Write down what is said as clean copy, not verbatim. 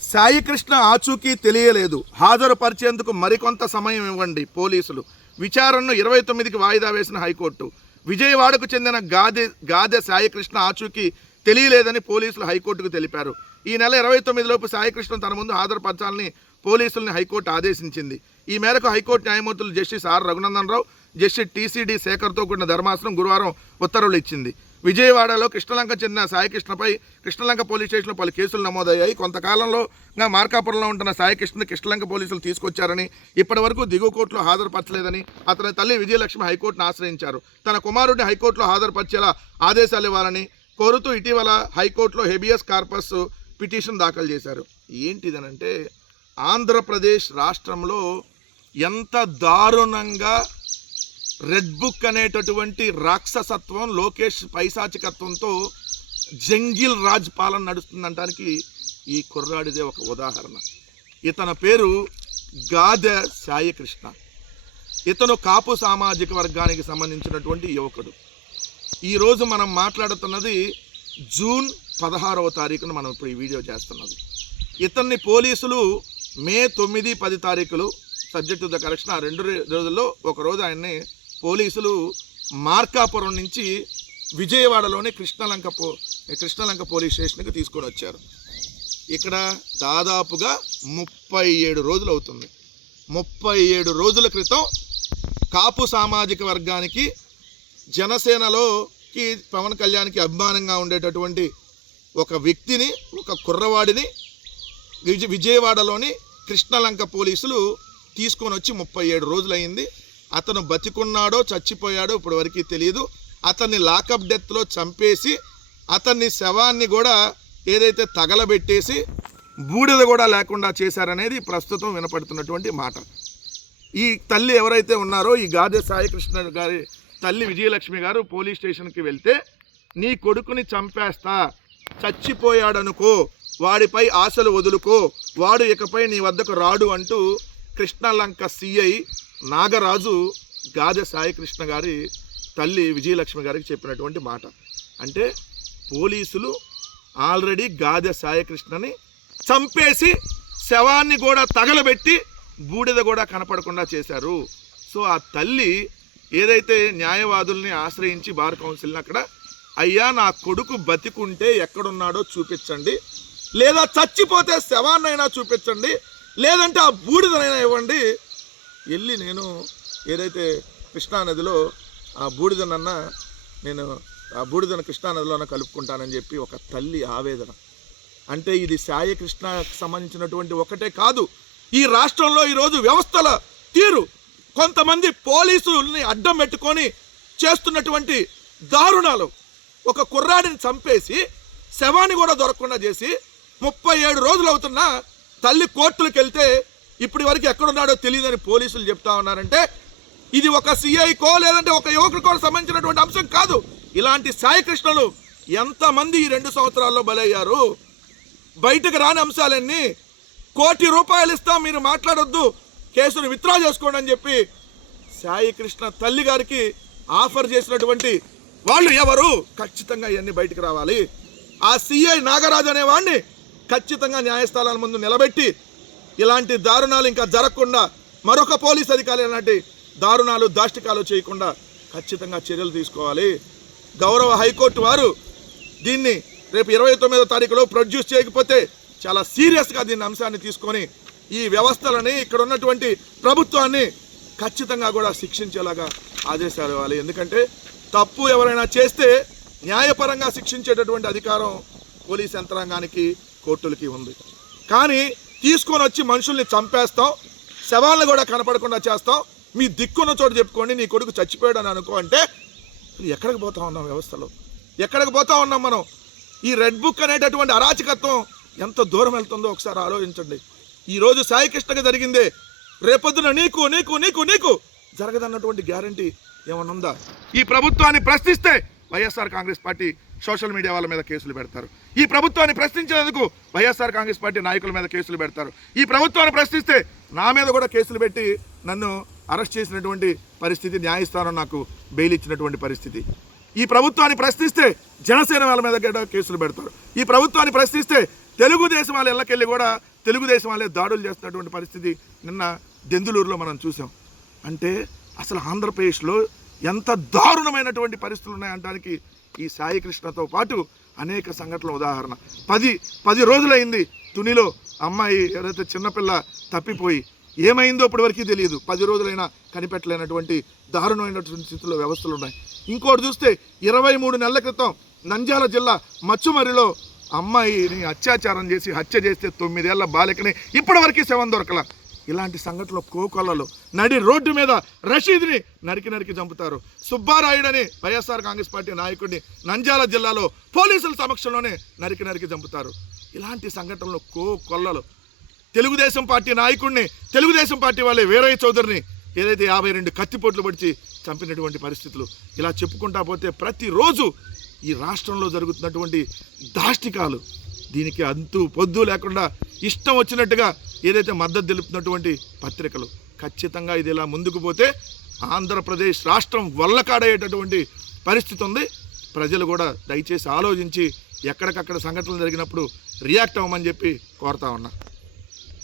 సాయికృష్ణ ఆచూకీ తెలియలేదు, హాజరుపరిచేందుకు మరికొంత సమయం ఇవ్వండి పోలీసులు. విచారణను 29కి వాయిదా వేసిన హైకోర్టు. విజయవాడకు చెందిన గాదె సాయికృష్ణ ఆచూకీ తెలియలేదని పోలీసులు హైకోర్టుకు తెలిపారు. ఈ నెల 29లోపు సాయికృష్ణ తన ముందు హాజరుపరచాలని పోలీసుల్ని హైకోర్టు ఆదేశించింది. ఈ మేరకు హైకోర్టు న్యాయమూర్తులు justice R Raghunandan Rao, justice టీసీడీ శేఖర్తో కూడిన ధర్మాసనం గురువారం ఉత్తర్వులు ఇచ్చింది. విజయవాడలో కృష్ణలంక చెందిన సాయికృష్ణపై కృష్ణలంక పోలీస్ స్టేషన్లో పలు కేసులు నమోదయ్యాయి. కొంతకాలంలో మార్కాపురంలో ఉంటున్న సాయికృష్ణను కృష్ణలంక పోలీసులు తీసుకొచ్చారని, ఇప్పటి వరకు దిగువ కోర్టులో హాజరుపరచలేదని అతని తల్లి విజయలక్ష్మి హైకోర్టును ఆశ్రయించారు. తన కుమారుడిని హైకోర్టులో హాజరుపరిచేలా ఆదేశాలు ఇవ్వాలని కోరుతూ ఇటీవల హైకోర్టులో హెబియస్ కార్పస్ పిటిషన్ దాఖలు చేశారు. ఏంటిదనంటే, ఆంధ్రప్రదేశ్ రాష్ట్రంలో ఎంత దారుణంగా రెడ్ బుక్ అనేటటువంటి రాక్షసత్వం, లోకేష్ పైశాచికత్వంతో జంగిల్ రాజ్ పాలన నడుస్తుందంటానికి ఈ కుర్రాడిదే ఒక ఉదాహరణ. ఇతని పేరు గాదె సాయికృష్ణ. ఇతను కాపు సామాజిక వర్గానికి సంబంధించినటువంటి యువకుడు. ఈరోజు మనం మాట్లాడుతున్నది జూన్ 16వ తారీఖున మనం ఇప్పుడు ఈ వీడియో చేస్తున్నది. ఇతన్ని పోలీసులు మే 9, 10 తారీఖులు సబ్జెక్ట్ టు ద కరెక్షన్, ఆ 2 రోజుల్లో ఒకరోజు ఆయన్ని పోలీసులు మార్కాపురం నుంచి విజయవాడలోని కృష్ణలంక పోలీస్ స్టేషన్కి తీసుకొని వచ్చారు. ఇక్కడ దాదాపుగా 37 రోజులు అవుతుంది. 37 రోజుల క్రితం కాపు సామాజిక వర్గానికి, జనసేనలోకి పవన్ కళ్యాణ్కి అభిమానంగా ఉండేటటువంటి ఒక వ్యక్తిని, ఒక కుర్రవాడిని విజయవాడలోని కృష్ణలంక పోలీసులు తీసుకొని వచ్చి 37 రోజులైంది. అతను బతికున్నాడో చచ్చిపోయాడో ఇప్పటి వరకు తెలియదు. అతన్ని లాకప్ డెత్లో చంపేసి అతన్ని శవాన్ని కూడా ఏదైతే తగలబెట్టేసి బూడిద కూడా లేకుండా చేశారనేది ప్రస్తుతం వినపడుతున్నటువంటి మాట. ఈ తల్లి ఎవరైతే ఉన్నారో, ఈ గాదె సాయికృష్ణ గారి తల్లి విజయలక్ష్మి గారు పోలీస్ స్టేషన్కి వెళ్తే, నీ కొడుకుని చంపేస్తా, చచ్చిపోయాడనుకో, వాడిపై ఆశలు వదులుకో, వాడు ఇకపై నీ వద్దకు రాడు అంటూ కృష్ణలంక సిఐ నాగరాజు గాదె సాయికృష్ణ గారి తల్లి విజయలక్ష్మి గారికి చెప్పినటువంటి మాట. అంటే పోలీసులు ఆల్రెడీ గాదె సాయికృష్ణని చంపేసి శవాన్ని కూడా తగలబెట్టి బూడిద కూడా కనపడకుండా చేశారు. సో ఆ తల్లి ఏదైతే న్యాయవాదుల్ని ఆశ్రయించి బార్ కౌన్సిల్ని అక్కడ, అయ్యా నా కొడుకు బతికుంటే ఎక్కడున్నాడో చూపించండి, లేదా చచ్చిపోతే శవాన్నైనా చూపించండి, లేదంటే ఆ బూడిదనైనా ఇవ్వండి, వెళ్ళి నేను ఏదైతే కృష్ణానదిలో ఆ బూడిదనన్నా నేను ఆ బూడిదను కృష్ణానదిలోనే కలుపుకుంటానని చెప్పి ఒక తల్లి ఆవేదన. అంటే ఇది సాయికృష్ణకు సంబంధించినటువంటి ఒకటే కాదు, ఈ రాష్ట్రంలో ఈరోజు వ్యవస్థల తీరు, కొంతమంది పోలీసుల్ని అడ్డం పెట్టుకొని చేస్తున్నటువంటి దారుణాలు. ఒక కుర్రాడిని చంపేసి శవాన్ని కూడా దొరకకుండా చేసి 37 రోజులు అవుతున్నా తల్లి కోర్టులకు వెళ్తే ఇప్పటి వరకు ఎక్కడున్నాడో తెలియదని పోలీసులు చెప్తా ఉన్నారంటే, ఇది ఒక సిఐకో లేదంటే ఒక యువకుడికో సంబంధించినటువంటి అంశం కాదు. ఇలాంటి సాయికృష్ణలు ఎంతమంది ఈ 2 సంవత్సరాల్లో బలయ్యారు. బయటకు రాని అంశాలన్నీ, ₹1 కోటి ఇస్తాం, మీరు మాట్లాడొద్దు, కేసును విత్డ్రా చేసుకోండి అని చెప్పి సాయికృష్ణ తల్లి గారికి ఆఫర్ చేసినటువంటి వాళ్ళు ఎవరు? ఖచ్చితంగా ఇవన్నీ బయటకు రావాలి. ఆ సిఐ నాగరాజు అనేవాడిని ఖచ్చితంగా న్యాయస్థానాల ముందు నిలబెట్టి ఇలాంటి దారుణాలు ఇంకా జరగకుండా, మరొక పోలీస్ అధికారి ఇలాంటి దారుణాలు దాష్టికాలు చేయకుండా ఖచ్చితంగా చర్యలు తీసుకోవాలి. గౌరవ హైకోర్టు వారు దీన్ని రేపు 29వ తారీఖులో ప్రొడ్యూస్ చేయకపోతే చాలా సీరియస్గా దీన్ని అంశాన్ని తీసుకొని ఈ వ్యవస్థలని, ఇక్కడ ఉన్నటువంటి ప్రభుత్వాన్ని ఖచ్చితంగా కూడా శిక్షించేలాగా ఆదేశాలు ఇవ్వాలి. ఎందుకంటే తప్పు ఎవరైనా చేస్తే న్యాయపరంగా శిక్షించేటటువంటి అధికారం పోలీస్ యంత్రాంగానికి, కోర్టులకి ఉంది. కానీ తీసుకొని వచ్చి మనుషుల్ని చంపేస్తాం, శవాలను కూడా కనపడకుండా చేస్తాం, మీ దిక్కున్న చోటు చెప్పుకోండి, నీ కొడుకు చచ్చిపోయాడు అని అనుకో అంటే ఎక్కడికి పోతా ఉన్నాం? వ్యవస్థలో ఎక్కడికి పోతా ఉన్నాం మనం? ఈ రెడ్ బుక్ అనేటటువంటి అరాచకత్వం ఎంత దూరం వెళ్తుందో ఒకసారి ఆలోచించండి. ఈరోజు సాయికృష్ణకి జరిగిందే రేపొద్దున నీకు నీకు నీకు నీకు జరగదన్నటువంటి గ్యారంటీ ఏమన్నా ఉందా? ఈ ప్రభుత్వాన్ని ప్రశ్నిస్తే YSR Congress party social media వాళ్ళ మీద కేసులు పెడతారు. ఈ ప్రభుత్వాన్ని ప్రశ్నించేందుకు వైఎస్ఆర్ కాంగ్రెస్ పార్టీ నాయకుల మీద కేసులు పెడతారు. ఈ ప్రభుత్వాన్ని ప్రశ్నిస్తే నా మీద కూడా కేసులు పెట్టి నన్ను అరెస్ట్ చేసినటువంటి పరిస్థితి, న్యాయస్థానం నాకు బెయిల్ ఇచ్చినటువంటి పరిస్థితి. ఈ ప్రభుత్వాన్ని ప్రశ్నిస్తే జనసేన వాళ్ళ మీద కేసులు పెడతారు. ఈ ప్రభుత్వాన్ని ప్రశ్నిస్తే తెలుగుదేశం వాళ్ళ ఇళ్ళకెళ్ళి కూడా తెలుగుదేశం వాళ్ళే దాడులు చేస్తున్నటువంటి పరిస్థితి నిన్న దెందులూరులో మనం చూసాం. అంటే అసలు ఆంధ్రప్రదేశ్లో ఎంత దారుణమైనటువంటి పరిస్థితులు ఉన్నాయంటానికి ఈ సాయి కృష్ణతో పాటు అనేక సంఘటనల ఉదాహరణ. 10 రోజులైంది తునిలో అమ్మాయి ఎవరైతే చిన్నపిల్ల తప్పిపోయి ఏమైందో ఇప్పటివరకు తెలియదు. 10 రోజులైనా కనిపెట్టలేనటువంటి దారుణమైనటువంటి స్థితిలో వ్యవస్థలు ఉన్నాయి. ఇంకోటి చూస్తే 23 నెలల క్రితం నంద్యాల జిల్లా మచ్చుమర్రిలో అమ్మాయిని అత్యాచారం చేసి హత్య చేస్తే 9 ఏళ్ల బాలికని ఇప్పటివరకు శవం దొరకల. ఇలాంటి సంఘటనలు కోకొల్లలో నడి రోడ్డు మీద రషీద్ని నరికి చంపుతారు. సుబ్బారాయుడని వైఎస్ఆర్ కాంగ్రెస్ పార్టీ నాయకుడిని నంద్యాల జిల్లాలో పోలీసుల సమక్షంలోనే నరికి చంపుతారు. ఇలాంటి సంఘటనలు కోకొల్లలో. తెలుగుదేశం పార్టీ నాయకుడిని తెలుగుదేశం పార్టీ వాళ్ళే వీరయ్య చౌదరిని ఏదైతే 52 కత్తిపోట్లు పడిచి చంపినటువంటి పరిస్థితులు. ఇలా చెప్పుకుంటా పోతే ప్రతిరోజు ఈ రాష్ట్రంలో జరుగుతున్నటువంటి దాష్టికాలు, దీనికి అంతు పొద్దు లేకుండా ఇష్టం వచ్చినట్టుగా ఏదైతే మద్దతు తెలుపుతున్నటువంటి పత్రికలు, ఖచ్చితంగా ఇది ఇలా ముందుకు పోతే ఆంధ్రప్రదేశ్ రాష్ట్రం వల్లకాడయ్యేటటువంటి పరిస్థితి ఉంది. ప్రజలు కూడా దయచేసి ఆలోచించి ఎక్కడికక్కడ సంఘటనలు జరిగినప్పుడు రియాక్ట్ అవ్వమని చెప్పి కోరుతా ఉన్నా.